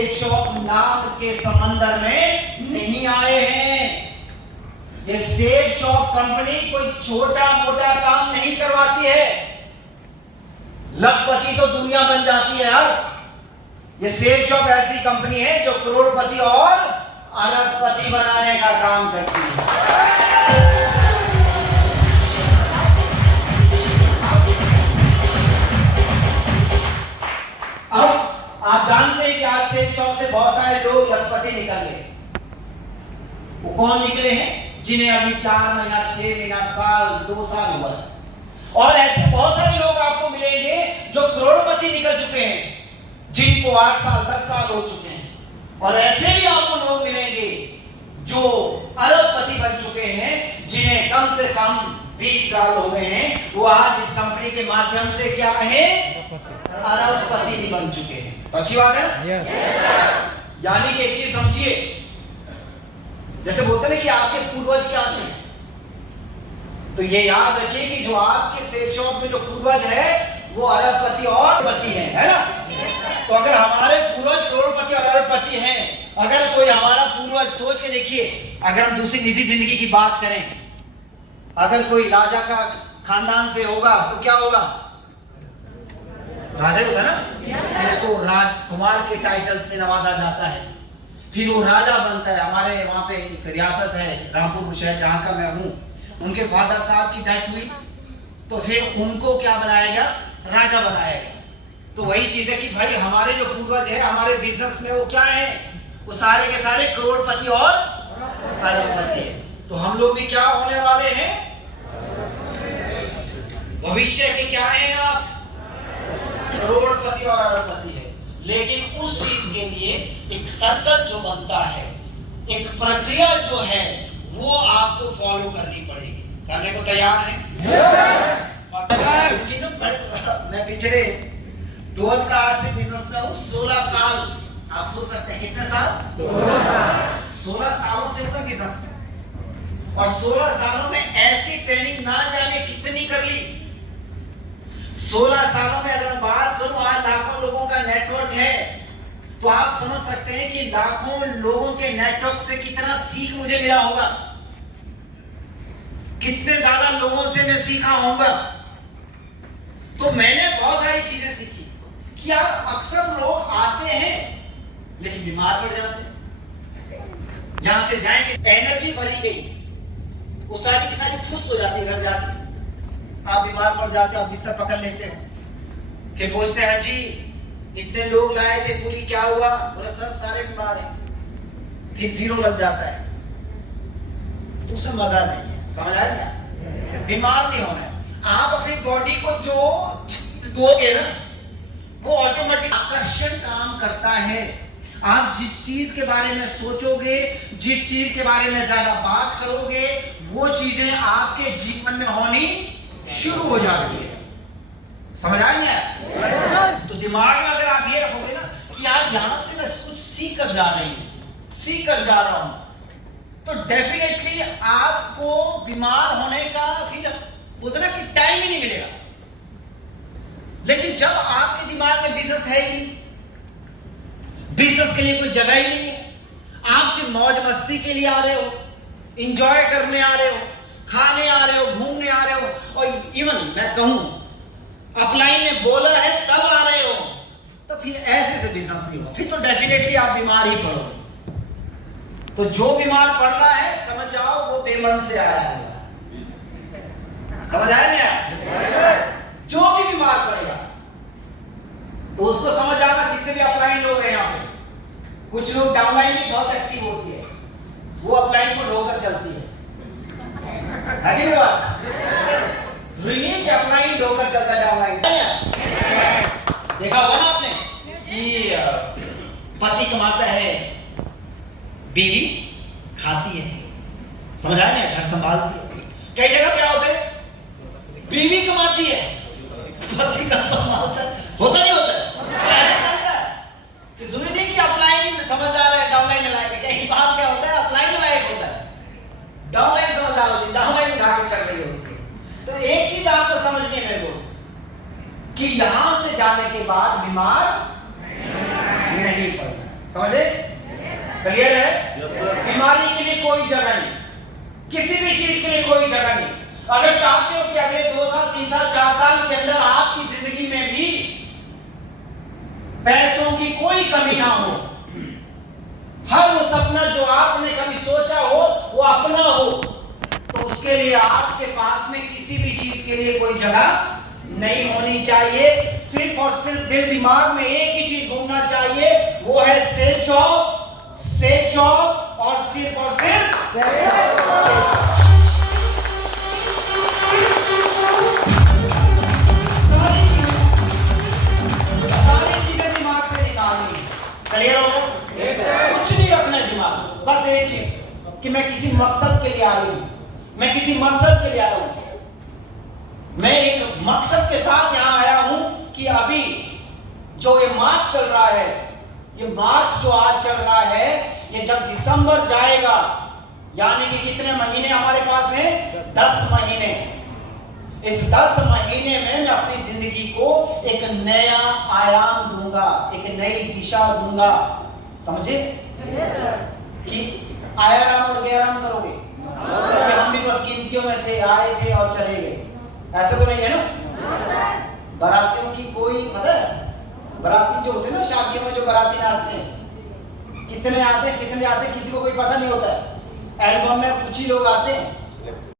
Safe shop नाम के समंदर में नहीं आए हैं। ये सेफ शॉप कंपनी कोई छोटा मोटा काम नहीं करवाती है। लखपति तो दुनिया बन जाती है यार। ये सेफ शॉप ऐसी कंपनी है जो करोड़पति और अरबपति बनाने का काम करती है। अब आप जानते हैं कि आज सेफ शॉप से बहुत सारे लोग लखपति निकल गए। वो कौन निकले हैं? जिन्हें अभी 4 महीना, 6 महीना, साल, 2 साल हुआ है। और ऐसे बहुत सारे लोग आपको मिलेंगे जो करोड़पति निकल चुके हैं, जिनको 8 साल, 10 साल हो चुके हैं। और ऐसे भी आपको लोग मिलेंगे जो अरबपति बन चुके हैं, जिन्हें कम से कम 20 साल हो गए हैं। वो आज इस कंपनी के माध्यम से क्या है? अरबपति भी बन चुके हैं। तो अच्छी बात है। यानी कि एक चीज समझिए, जैसे बोलते हैं कि आपके पूर्वज क्या थे, तो ये याद रखिए कि जो आपके सेफ शॉप में जो पूर्वज है वो अरबपति और पति है ना? तो अगर हमारे पूर्वज करोड़पति और अरबपति हैं, अगर कोई हमारा पूर्वज, सोच के देखिए, अगर हम दूसरी निजी जिंदगी की बात करें, अगर कोई राजा का खानदान से होगा तो क्या होगा? राजा होगा ना, उसको राजकुमार के टाइटल से नवाजा जाता है, फिर वो राजा बनता है। हमारे वहां पे एक रियासत है रामपुर शहर, जहां का मैं हूं, उनके फादर साहब की डेथ हुई तो फिर उनको क्या बनाया गया? राजा बनाया गया। तो वही चीज है कि भाई हमारे जो पूर्वज है हमारे बिजनेस में वो क्या है? वो सारे के सारे करोड़पति और अरबपति है। तो हम लोग भी क्या होने वाले हैं? भविष्य के क्या है आप? करोड़पति और अरबपति है। लेकिन उस चीज के लिए एक सर्कल जो बनता है, एक प्रक्रिया जो है, वो आपको फॉलो करनी पड़ेगी। करने को तैयार है? मैं पिछले 2008 से बिजनेस में हूँ, 16 साल। आप सोच सकते हैं कितने साल? 16 सालों से मैं बिजनेस में, और 16 सालों में ऐसी ट्रेनिंग ना जाने कितनी कर ली। 16 सालों में अगर बात करूं, आज लाखों लोगों का नेटवर्क है, तो आप समझ सकते हैं कि लाखों लोगों के नेटवर्क से कितना सीख मुझे मिला होगा, कितने ज्यादा लोगों से मैं सीखा होगा। तो मैंने बहुत सारी चीजें सीखी कि यार अक्सर लोग आते हैं लेकिन बीमार पड़ जाते हैं। यहां से जाएंगे, एनर्जी भरी गई, वो सारी की सारी फुस हो जाती है। घर जाके आप बीमार पड़ जाते हो, आप बिस्तर पकड़ लेते हो, फिर पूछते हैं जी इतने लोग लाए थे पूरी, क्या हुआ? बोले सर सारे बीमार हैं। फिर 0 लग जाता है, तो उसमें मजा नहीं है। समझ आ गया? बीमार नहीं होना है। आप अपनी बॉडी को जो दोगे ना, वो ऑटोमेटिक आकर्षण काम करता है। आप जिस चीज के बारे में सोचोगे, जिस चीज के बारे में ज्यादा बात करोगे, वो चीजें आपके जीवन में होनी शुरू हो जाती है। समझ आ गया? तो दिमाग में अगर आप ये रखोगे ना कि यार यहां से मैं कुछ सीख कर जा रही हूं, सीख कर जा रहा हूं, तो डेफिनेटली आपको बीमार होने का फिर उतना कि टाइम ही नहीं मिलेगा। लेकिन जब आपके दिमाग में बिजनेस है ही नहीं, बिजनेस के लिए कोई जगह ही नहीं है, आप सिर्फ मौज मस्ती के लिए आ रहे हो, इंजॉय करने आ रहे हो, खाने आ रहे हो, घूमने आ रहे हो, और इवन मैं कहूं अपलाइन ने बोला है तब आ रहे हो, तो फिर ऐसे से बिजनेस नहीं होगा। फिर तो डेफिनेटली आप बीमार ही पड़ोगे। तो जो बीमार पड़ रहा है समझ जाओ वो बेमन से आया है। समझ आया क्या? जो भी बीमार पड़ेगा तो उसको समझ आना। जितने भी अपलाइन लोग हैं यहाँ पे, कुछ लोग डाउनलाइन भी बहुत एक्टिव होती है, वो अपलाइन को ढोकर चलती है कि नहीं बात? जरूरी नहीं कि अपलाइन ढोकर चलता है, डाउनलाइन। देखा होगा ना आपने कि पति कमाता है, बीवी खाती है। समझ आया ना? घर संभालती है। कई जगह क्या होता है, बीवी कमाती है, पति का संभालता है। होता नहीं होता है? ऐसा चलता है कि जरूरी नहीं कि अपलाइन समझदार है, डाउनलाइन लायक है। कई बार क्या होता है, अपलाइन लायक होता है, डाउनलाइन समझदार होती है, डाउनलाइन उठा के चल रही होती है। तो एक चीज आपको समझनी है मेरे दोस्त, कि यहां से जाने के बाद बीमार नहीं पड़ना। समझे? क्लियर है? Yes sir. बीमारी के लिए कोई जगह नहीं, किसी भी चीज के लिए कोई जगह नहीं। अगर चाहते हो कि अगले 2 साल 3 साल 4 साल के अंदर आपकी जिंदगी में भी पैसों की कोई कमी ना हो, हर वो सपना जो आपने कभी सोचा हो वो अपना हो, तो उसके लिए आपके पास में किसी भी चीज के लिए कोई जगह नहीं होनी चाहिए। सिर्फ और सिर्फ दिल दिमाग में एक ही चीज घूमना चाहिए, वो है सेफ जॉब, सेफ जॉब और सिर्फ सारी चीजें दिमाग से निकालनी। क्लियर हो गया? कुछ नहीं रखना है दिमाग में, बस एक चीज कि मैं किसी मकसद के लिए आई हूं, मैं किसी मकसद के लिए आया हूं, मैं एक मकसद के साथ यहां आया हूं कि अभी जो ये मार्च चल रहा है, ये मार्च जो आज चल रहा है, ये जब दिसंबर जाएगा, यानी कि कितने महीने हमारे पास हैं? 10 महीने। इस 10 महीने में मैं अपनी जिंदगी को एक नया आयाम दूंगा, एक नई दिशा दूंगा। समझे? कि आयाराम और गैराम करोगे कि हम भी बस गिनतियों में थे, आए थे और चले गए, ऐसा तो नहीं है ना? बारातियों की कोई पता है? बाराती जो होते हैं ना शादियों में, जो बाराती नाचते हैं, कितने आते हैं कितने आते हैं किसी को कोई पता नहीं होता है। एल्बम में कुछ ही लोग आते हैं,